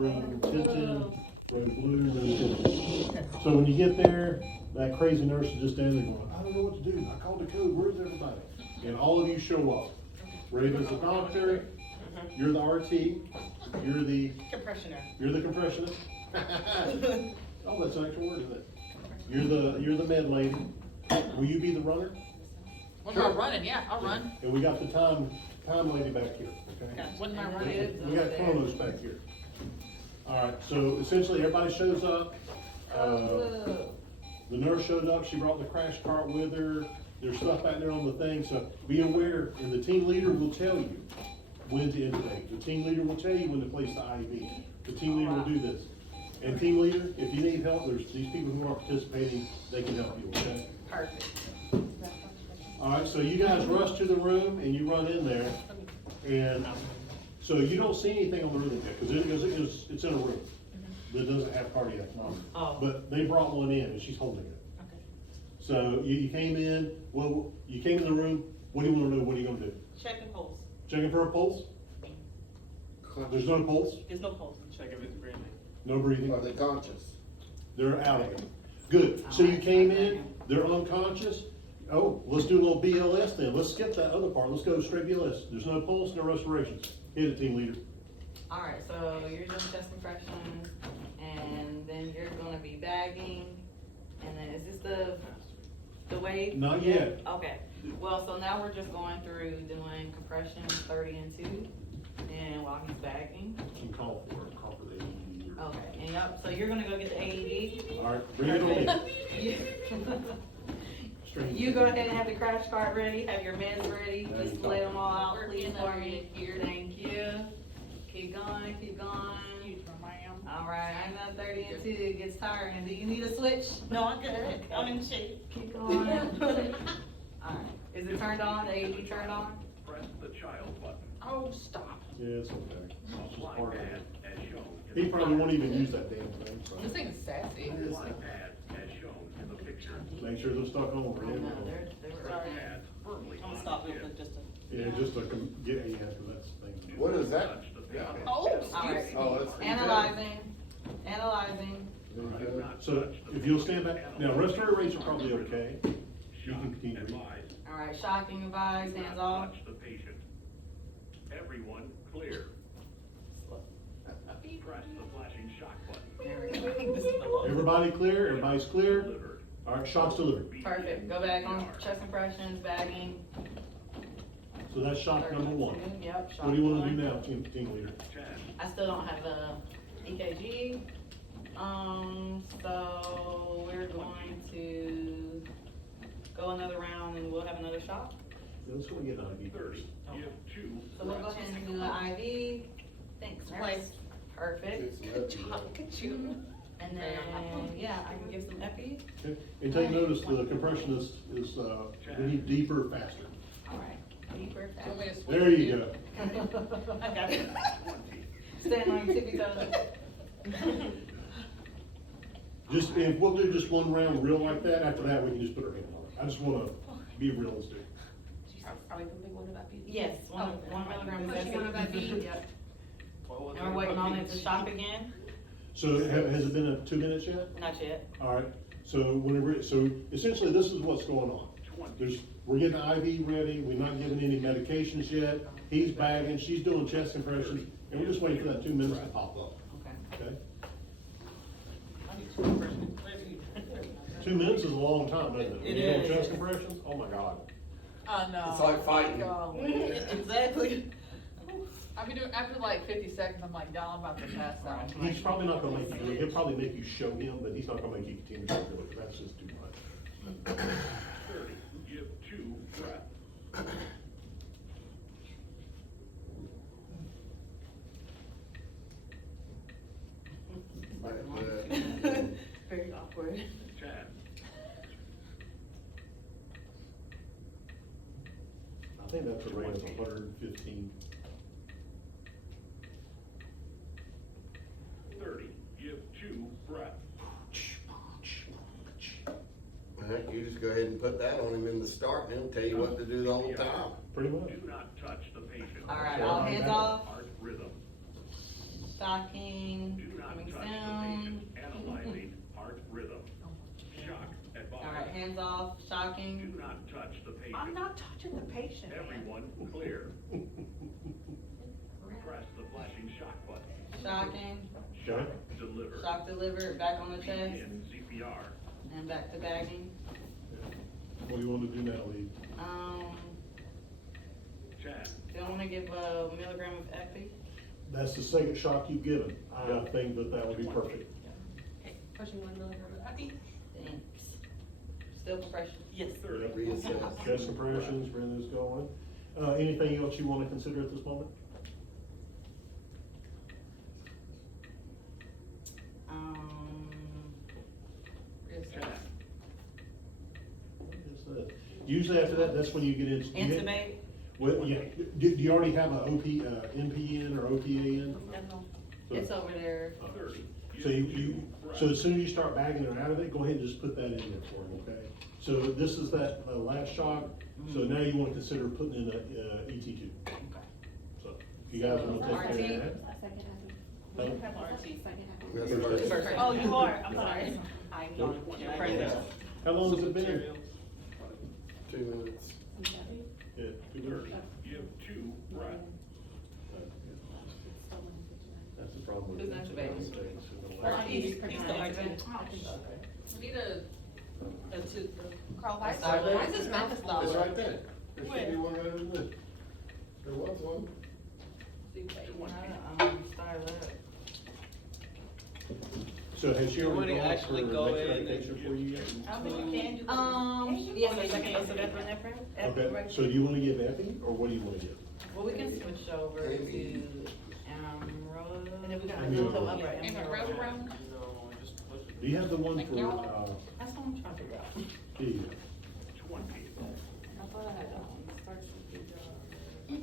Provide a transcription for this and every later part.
road 1010, road blue, road 10. So when you get there, that crazy nurse is just standing there going, I don't know what to do. I called the code, where's everybody? And all of you show up. Raven's the doctor, you're the RT, you're the compressionist. Oh, that's an actual word, isn't it? You're the med lady. Will you be the runner? When I'm running, yeah, I'll run. And we got the time lady back here, okay? When am I running? We got Chronos back here. Alright, so essentially everybody shows up. The nurse showed up, she brought the crash cart with her. There's stuff back there on the thing, so be aware, and the team leader will tell you when to intubate. The team leader will tell you when to place the IV. The team leader will do this. And team leader, if you need help, there's these people who aren't participating, they can help you, okay? Perfect. Alright, so you guys rush to the room and you run in there, and so you don't see anything on the room yet, because it's in a room that doesn't have cardiac monitor. Oh. But they brought one in and she's holding it. Okay. So you came in, well, you came in the room, what do you wanna know, what are you gonna do? Checking pulse. Checking for a pulse? There's no pulse, There's no pulse. Check if it's breathing. no breathing, Are they conscious? they're out of it. Good, so you came in, they're unconscious, oh, let's do a little BLS then, let's skip that other part, let's go straight BLS. There's no pulse, no respirations. Hit it, team leader. Alright, so you're doing chest compressions, and then you're gonna be bagging, and then is this the wave? Not yet. Okay, well, so now we're just going through doing compressions 30 and 2, and while he's bagging. You can call for the AED. Okay, and yep, so you're gonna go get the AED. Alright, bring it on in. You- You go ahead and have the crash cart ready, have your meds ready, There you just go. lay them all out, We're please, in for there. me. Thank you. Keep going, keep going. Alright, I'm at 30 and 2, it gets tiring. Do you need a switch? No, I'm good. I'm in shape. Keep going. Alright, is it turned on, the AED turned on? Press the child button. Oh, stop. Yeah, it's okay. It's just Slide part of pad it. as shown. He probably won't even use that damn thing, so. This thing is sassy. Slide pad as shown in the picture. Make sure they're stuck on Oh, for no, him. they were Press right there. pad firmly I'm gonna on stop the it skin. for just a. Yeah, just to get, yeah, cause that's the thing. What is that? Touch the patient. Oh, Alright. excuse Oh, me. that's. Analyzing. Do not So touch the if you'll stand back, now respiratory rates are probably okay. You Shock can continue to read. advised. Alright, shocking advised, Do hands not off. touch the patient. Everyone clear. Press the flashing shock button. There we go. This is the lowest. Everybody clear, everybody's clear? Delivered. Alright, shock's delivered. Perfect, go back on chest compressions, bagging. So that's shock 30 number and one. 2, Yep, shock What do you wanna one. do now, team leader? 10. I still don't have the EKG. So we're going to go another round and we'll have another shot. Let's go get an IV 30. first. Give 2. So we'll go ahead and do the IV. Thanks, nurse. Perfect. Look at you. And then, yeah, I can give some epi. Okay, and take notice, the compression is, we need deeper, faster. Alright, deeper, Do you want me to faster. switch There you to go. I got it. 20. Stand on your tippy toes. Just, if we'll do just one round real like that, after that, we can just put our hand on it. I just wanna be realistic. Are we the big one about these? Yes, one milligram. First you want about these? Yep. And we're waiting on it to shock again? So has it been 2 minutes yet? Not yet. Alright, so whenever, so essentially this is what's going on. We're getting IV ready, we're not giving any medications yet, he's bagging, she's doing chest compressions, and we're just waiting for that 2 minutes to pop up, Okay. okay? I need to compression. Where's you? 2 minutes is a long time, isn't it? When It you're doing is. chest compressions, oh my god. Oh, no. It's like fighting. Exactly. I be doing, after like 50 seconds, I'm like, y'all, I'm about to pass out. He's probably not gonna make you do it, he'll probably make you show him, but he's not gonna make you continue to do it, that's just too much. 30. Give 2 breath. Very awkward. 10. I think that's a rate of 115. 30. Give 2 breath. You just go ahead and put that on him in the start, and he'll tell you what to do the whole time. Pretty much. Do not touch the patient. Alright, all hands off. Heart rhythm. Shocking, Do not coming touch the soon. patient. Analyzing heart rhythm. Shock advised. Alright, hands off, Do shocking. not touch the patient. I'm not touching the patient, man. Everyone clear. Press the flashing shock button. Shocking, Shock delivered. shock delivered, back on the chest, Begin CPR. and back to bagging. What do you wanna do now, Lee? Chad. Do I wanna give a milligram of epi? That's the second shock you've given. I think that would be perfect. Pushing 1 milligram of epi. Thanks. Still compression? Yes. 30. Reassess. Chest compressions, Brenda's going. Anything else you wanna consider at this moment? Chad. Usually after that, that's when you get into. Intubate? Well, yeah, do you already have a NPN or OPA in? No. So- It's over there. 30. So as soon as you start bagging her out of it, go ahead and just put that in there for him, okay? So this is that last shock, so now you wanna consider putting in a ET2. Okay. So, you guys wanna take care of that? Second Huh? Second That's First. right. Oh, you are, I'm sorry. I'm on. How long has it been? 2 minutes. Yeah, 2 minutes. Give 2 breath. That's the problem. with Who's intubating? He's He's pretty the much- RT. We need a tooth. Carl, why is Sorry. why is this mouth It's smaller? right there. There should be one right in there. There was one. Starlet. So has she already You gone wanna actually for go next in and- medication for you yet? Yes, a second dose of epinephrine. Okay, so do you wanna give epi, or what do you wanna give? Well, we can switch over to Amrose. And then we got a new one. Amiodarone? No, just push it. Do you have the one for, That's what I'm trying to figure out. here you go. 20. I thought I had that one. Starts with the,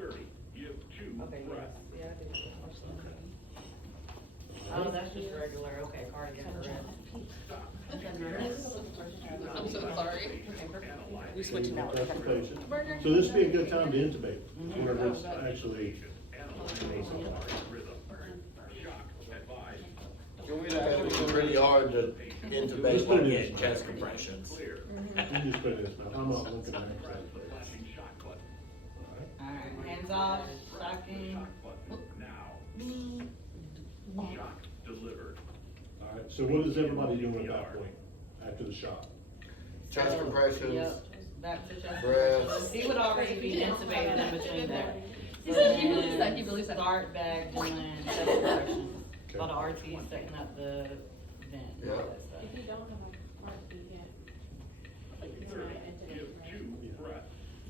30. Give 2 okay, breath. yeah, I do. Oh, that's just regular, okay, cardigan for red. I'm so sorry. We switching out. That's the patient. So this would be a good time to intubate, whenever it's actually, Analyzing heart rhythm. Shock advised. You want me to actually It's go pretty in? hard to Just intubate put while it in. getting chest compressions. Clear. you just put it in his mouth, I'm not looking at it. Press the flashing shock button. Alright, hands off, shocking. Shock button now. Shock delivered. Alright, so what is everybody doing at that point, after the shot? Chest compressions. Yep, back to chest. Breath. He would already be intubated in between there. He said he released that, he released that. Start back doing chest compressions. Okay. While the RT is setting up the vent and all that stuff. If you don't have a heart, you can't. It's not 30. intubate, Give right? 2 breath.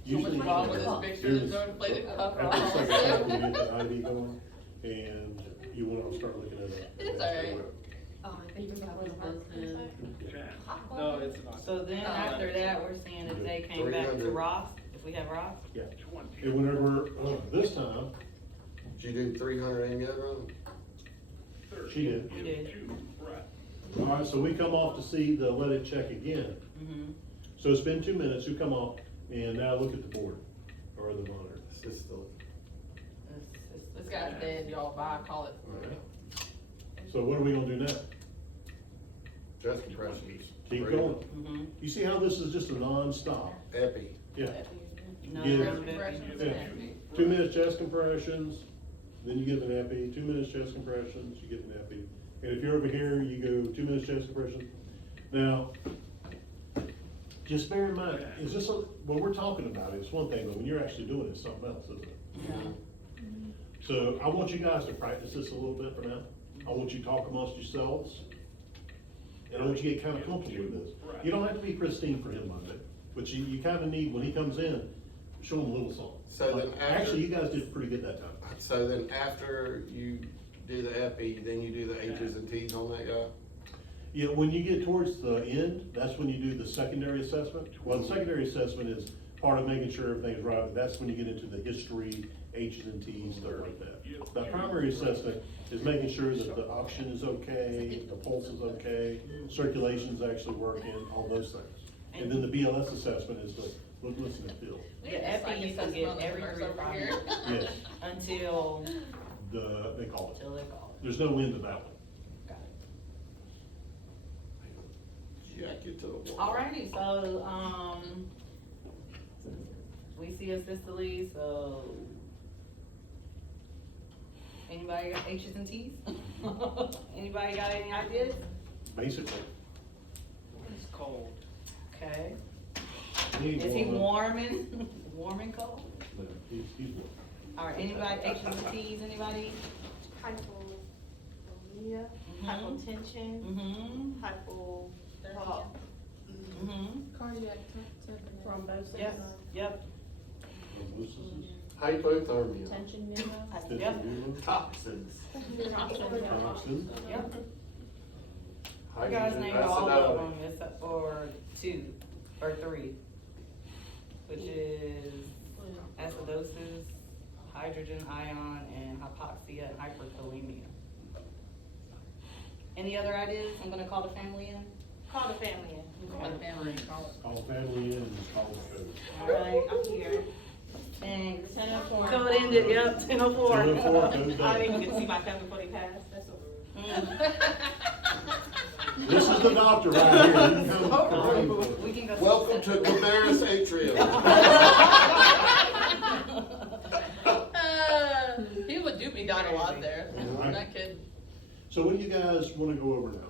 Usually, Wrong with this picture, there's no inflated cup. after the second shot, you get the IV going, and you wanna start looking at it. It's alright. Oh, I think it's before the heart. Chad. No, it's not. So then after that, we're seeing if they came back to 300. Ross, if we have Ross. Yeah, 20. and whenever, this time, Did you do 300 amiodarone? 30. she did. We did. 2 breath. Alright, so we come off to see the let it check again. Mm-hmm. So it's been 2 minutes, you come off, and now look at the board, or the monitor. Systole. This guy's dead, y'all, bye, call it. Alright. So what are we gonna do now? Chest compressions. Keep Breathing. going. Mm-hmm. You see how this is just a non-stop? Epi. Yeah. No, Yeah. round of epi. Yeah. 2 minutes chest compressions, then you give an epi, 2 minutes chest compressions, you get an epi. And if you're over here, you go 2 minutes chest compressions. Now, just bear in mind, is this, when we're talking about it, it's one thing, but when you're actually doing it, it's something else, isn't it? So I want you guys to practice this a little bit for now. I want you to talk amongst yourselves. And I want you to get kind of comfortable with this. You don't have to be pristine for him Monday, but you kind of need, when he comes in, show him a little something. So then after- Actually, you guys did pretty good that time. So then after you do the epi, then you do the H's and T's on that guy? Yeah, when you get towards the end, that's when you do the secondary assessment. Well, the secondary assessment is part of making sure everything's right, but that's when you get into the history, H's and T's, stuff like that. The primary assessment is making sure that the oxygen is okay, the pulse is okay, circulation's actually working, all those things. And then the BLS assessment is the look, listen, and feel. The epi you can get every 3 5 minutes Yes, until they call it. till they call it. There's no end to that one. Got it. Jack it to the wall. Alrighty, so, we see a Sicily, so. Anybody got H's and T's? Anybody got any ideas? Basically. It's cold. Okay, He ain't is he going up. warm and cold? No, he's warm. Alright, anybody, H's and T's, anybody? Hypovolemia, Mhm. hypotension, Mm-hmm, hypo. mm-hmm, Cardiac Thrombosis. yep, yep, Thrombosis. Hypothermia. Tension pneumo. yep, Toxins. Toxin. yep. You guys named all of them except for 2 or 3, which is acidosis, hydrogen ion, and hypoxia and hyperkalemia. Any other ideas? I'm gonna call the family in. Call the family in. Call the family and call it. Call family in and just call the code. Alright, I'm here. thanks. 10:04. Code ended, yep, 10:04. 10:04, code's I done. didn't even get to see my family before they passed, that's over. This is the doctor right here. You can come. We can go. Welcome to Camaris Atrium. He would do me down a lot there, Right. that kid. So what do you guys wanna go over now?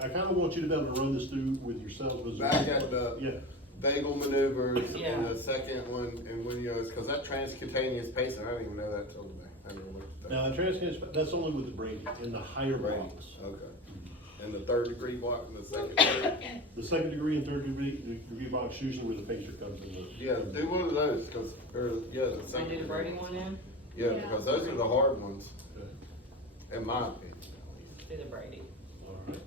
I kinda want you to be able to run this through with yourselves. As Back at the Yeah, vagal maneuvers Yeah. and the second one, and when you know, cause that transcutaneous pacing, I didn't even know that till today. I didn't know what to now the transcutaneous, that's only with the Brady in the higher blocks. Okay. And the third degree block and the second degree? The second degree and third degree blocks usually where the pacer comes in. Yeah, do one of those, cause, or, yeah, the I second. did the degree. Brady one in, Yeah, because those are the hard ones, Okay. in my opinion. did the Brady. All right.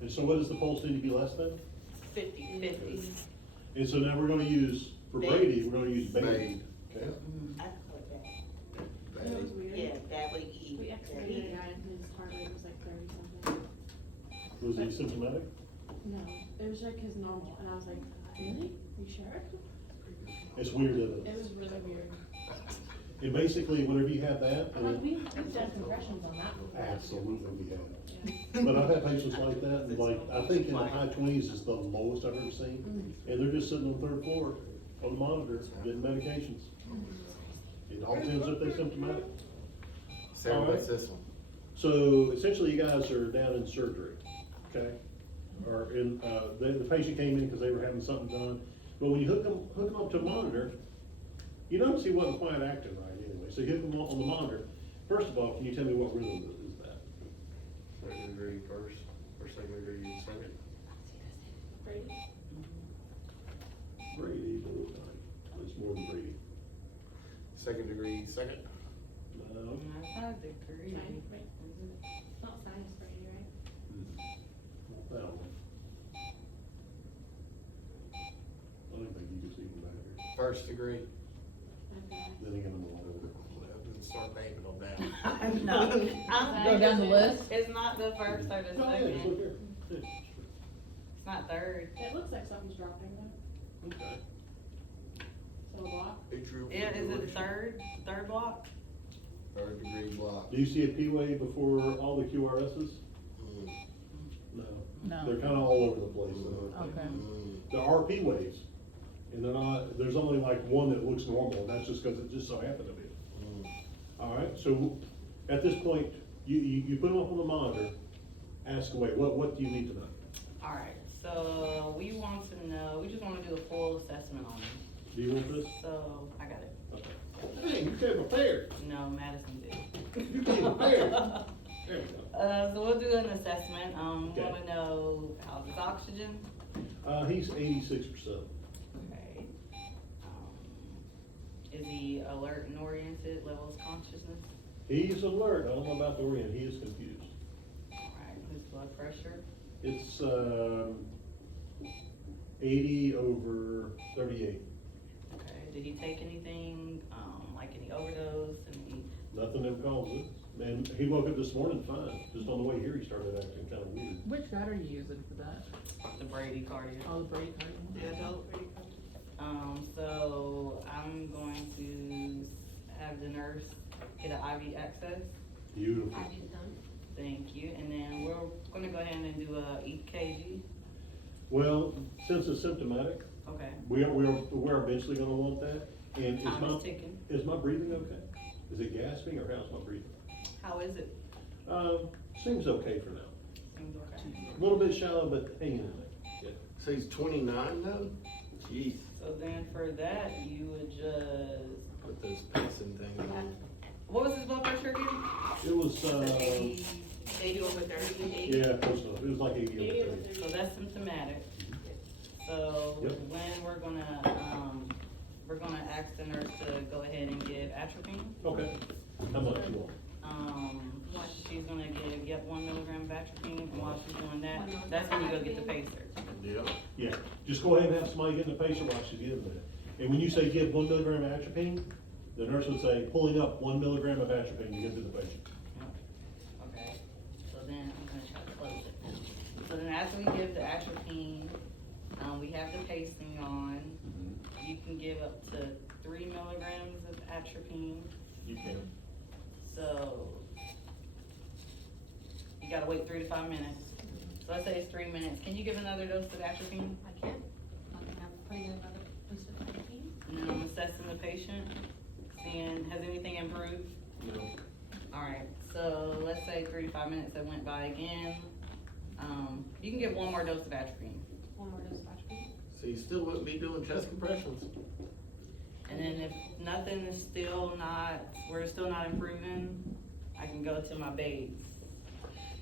And so what does the pulse need to be less than? 50. And so now we're gonna use, for Brady, we're gonna use Bade. Bade. Okay, I caught that. That was weird. Yeah, that would eat. We X-rayed the guy and his heart rate was like 30 something. was he symptomatic? No, it was like his normal, and I was like, really? You sure? It's weird, isn't It it? was really weird. And basically, whenever you have that, I'm like, we've done compressions on that before. absolutely we have. Yeah. But I've had patients like that, and like, I think in the high 20s is the lowest I've ever seen. And they're just sitting on the third floor on the monitor, getting medications. It all depends if they're symptomatic. Same All right. with this one. So essentially, you guys are down in surgery, okay? Or in, the patient came in because they were having something done. But when you hook them up to a monitor, you notice he wasn't quite acting right anyway. So you hook them up on the monitor. First of all, can you tell me what rhythm is that? Second degree first, or second degree second. Brady. Brady, it's more than Brady. Second degree second. No. That's not a degree. Sinus Brady. It's not sinus Brady, right? That one. I don't think you can see from back here. First degree. Okay. Then again, I'm all over. Then start naming them down. No. I don't Go down the think list? It's not the first or the No, yeah, just look second. here. Yeah. It's not third. It looks like something's dropping though. Okay. So a block. Atrial Yeah, is it fibrillation. third block? Third degree block. Do you see a P-wave before all the QRSs? Mm. No. No. They're kinda all over the place. Okay. Mm. There are P-waves, and they're not, there's only like one that looks normal, and that's just cause it just so happened to be. Mm. Alright, so at this point, you put them up on the monitor, ask away, what do you need to know? Alright, so we want to know, we just wanna do a full assessment on them. Do you want this? So, I got it. Okay. Dang, you came prepared. No, Madison did. You came prepared. There we go. So we'll do an assessment, we Okay. wanna know how's his oxygen. He's 86%. Okay. Is he alert and oriented, levels of consciousness? He's alert, I don't know about the orient, he is confused. Alright, his blood pressure? It's, 80/38. Okay, did he take anything, like any overdose, any, Nothing ever causes it. And he woke up this morning fine, just on the way here, he started acting kinda weird. Which vet are you using for that? The Brady cardio. Oh, the Brady card. The adult. So I'm going to have the nurse get an IV access. Beautiful. I did done. Thank you, and then we're gonna go ahead and do a EKG. Well, since it's symptomatic, Okay. we're eventually gonna want that, and Time is ticking. is my breathing okay? Is it gasping, or how's my breathing? How is it? Seems okay for now. Seems okay. A little bit shallow, but hanging in there. Yeah. So he's 29 now? Jeez. So then for that, you would just, Put those pacing things on. what was his blood pressure again? It was, 80 over 30. yeah, close enough, it was like 80 80 over over 30. So that's symptomatic. So Yep. when we're gonna ask the nurse to go ahead and give atropine. Okay, how much you want? She's gonna get 1 milligram of atropine, and while she's doing that, that's when you go get the pacer. Yeah. Yeah, just go ahead and have somebody get in the pacer while she's giving it. And when you say give 1 milligram of atropine, the nurse would say, pulling up 1 milligram of atropine to give to the patient. Okay, so then I'm gonna try to close it. So then after we give the atropine, we have the pacing on. You can give up to 3 milligrams of atropine, You can. so you gotta wait 3 to 5 minutes. So let's say it's 3 minutes. Can you give another dose of atropine? I can. I can have putting in another piece of protein. And then I'm assessing the patient, seeing, has anything improved? No. Alright, so let's say 3 to 5 minutes that went by again. You can get 1 more dose of atropine. One more dose of atropine. So you still wouldn't be doing chest compressions? And then if nothing is still not, we're still not improving, I can go to my base.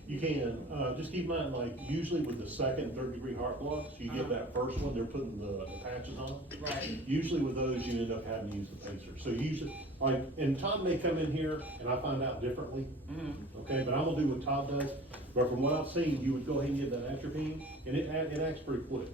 You can, just keep in mind, like, usually with the second and third degree heart blocks, you get that first one, they're putting the patches on. Right. Usually with those, you end up having to use the pacer. So usually, like, and Todd may come in here and I find out differently, okay, but I'm gonna do what Todd does. But from what I've seen, you would go ahead and give that atropine, and it acts pretty quick.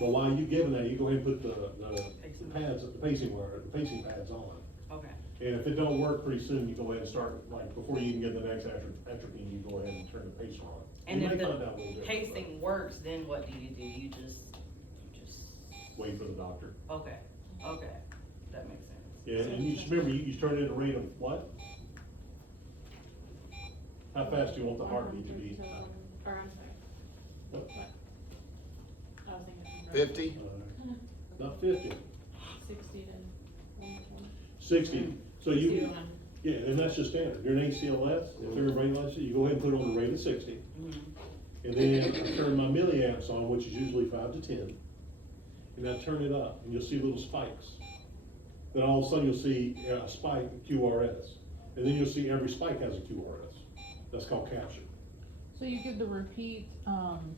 But while you giving that, you go ahead and put the pads, the pacing wire, the pacing pads on. Okay, And if it don't work pretty soon, you go ahead and start, like, before you even get the next atropine, you go ahead and turn the pacer on. and You if may find out a the little different, pacing works, then what do? You just, but wait for the doctor. okay, that makes sense. Yeah, and you just remember, you turn it at a rate of what? How fast do you want the heartbeat to be? Or I'm sorry. What? I was thinking. 50? Not 50, 60 to 120. 60. So you, 60 to 1. yeah, and that's just standard. You're an ACLS, if everybody likes it, you go ahead and put it on a rate of 60. And then I turn my milliamps on, which is usually 5 to 10. And I turn it up, and you'll see little spikes. Then all of a sudden you'll see a spike, QRS. And then you'll see every spike has a QRS. That's called capture. So you give the repeat,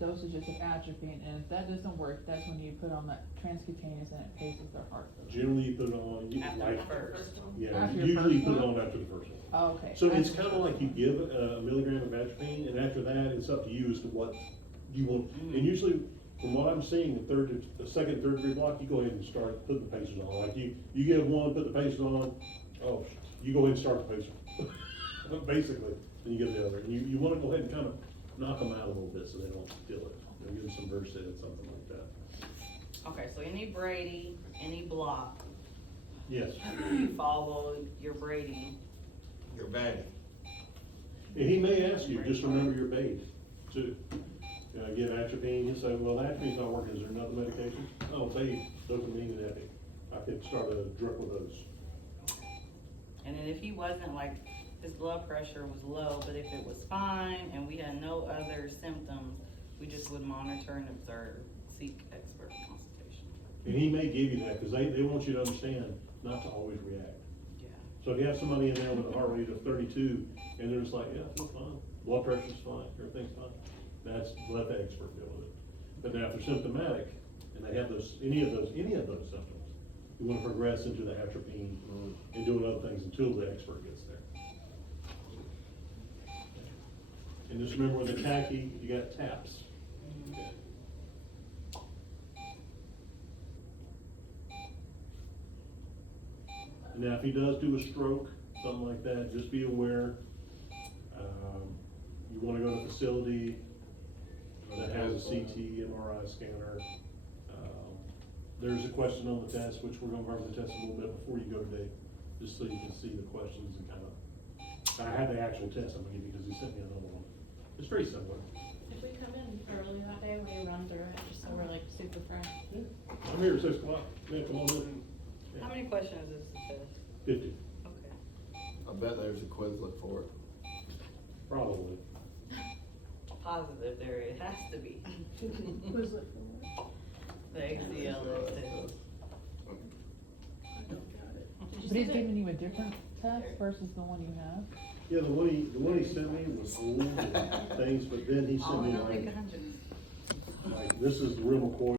dosages of atropine, and if that doesn't work, that's when you put on that transcutaneous and it paces their heart. Generally, you put it on, After like, the first. yeah, After your usually you first put it one? on after the first one. Oh, okay. So it's kind of like you give a milligram of atropine, and after that, it's up to you as to what you want. And usually, from what I'm seeing, the second, third degree block, you go ahead and start putting the pacers on. Like you give one, put the pacers on, oh, you go ahead and start the pacer. Basically, then you get the other. And you want to go ahead and kind of knock them out a little bit so they don't feel it. You know, give them some Versed, something like that. Okay, so any Brady, any block, Yes. you follow your Brady. You're bad. And he may ask you, just remember your BAID too. Give atropine, you say, well, atropine's not working, is there another medication? Oh, BAID, dopamine and epi. I could start a drip with those. And then if he wasn't like, his blood pressure was low, but if it was fine and we had no other symptoms, we just would monitor and observe, seek expert consultation. And he may give you that, because they want you to understand not to always react. Yeah. So if you have somebody in there with a heart rate of 32, and they're just like, yeah, I feel fine, blood pressure's fine, everything's fine, let the expert deal with it. But now if they're symptomatic, and they have any of those symptoms, you wanna progress into the atropine and doing other things until the expert gets there. And just remember with the tachy, you got taps. Okay. Now, if he does do a stroke, something like that, just be aware, wanna go to a facility that has a CT, MRI scanner. There's a question on the test, which we're gonna cover the test a little bit before you go today, just so you can see the questions and kinda, I had the actual test I'm gonna give you, because he sent me another one. It's very similar. If we come in early that day, we run through it, just so we're like super fresh. I'm here at 6 o'clock, yeah, come on in. How many questions is the test? 50, Okay. I bet there's a Quizlet for it. probably. Positive there, it has to be. Quizlet for what? The ACLS test. But he's giving you a different test versus the one you have? Yeah, the one he sent me was old and things, but then he sent me like, this is the real McCoy